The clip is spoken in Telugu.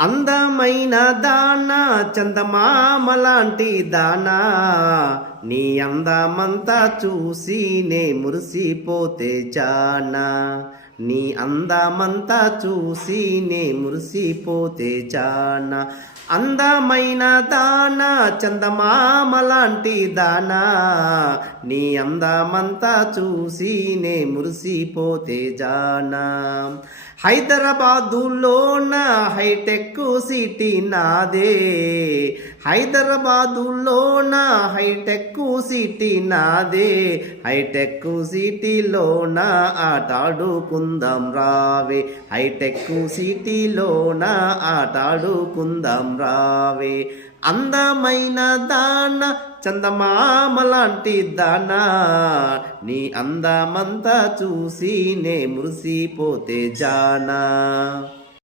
అందమైన దానా చందమామ లాంటి దానా నీ అందమంతా చూసి నే మురిసిపోతే జానా నీ అందమంతా చూసి నే మురిసిపోతే జానా అందమైన దానా చందమామ లాంటి దానా నీ అందమంతా చూసి నే మురిసిపోతే జానా హైదరాబాదులోన హైటెక్ సిటీ నాదే హైదరాబాదులోన హైటెక్ సిటీ నాదే హైటెక్ సిటీలోన ఆటాడుకుందాం రావే హైటెక్ సిటీలోన ఆటాడుకుందాం రావే అందమైన దాన చందమామ లాంటి దానా నీ అందమంతా చూసి నే మురిసిపోతే జానా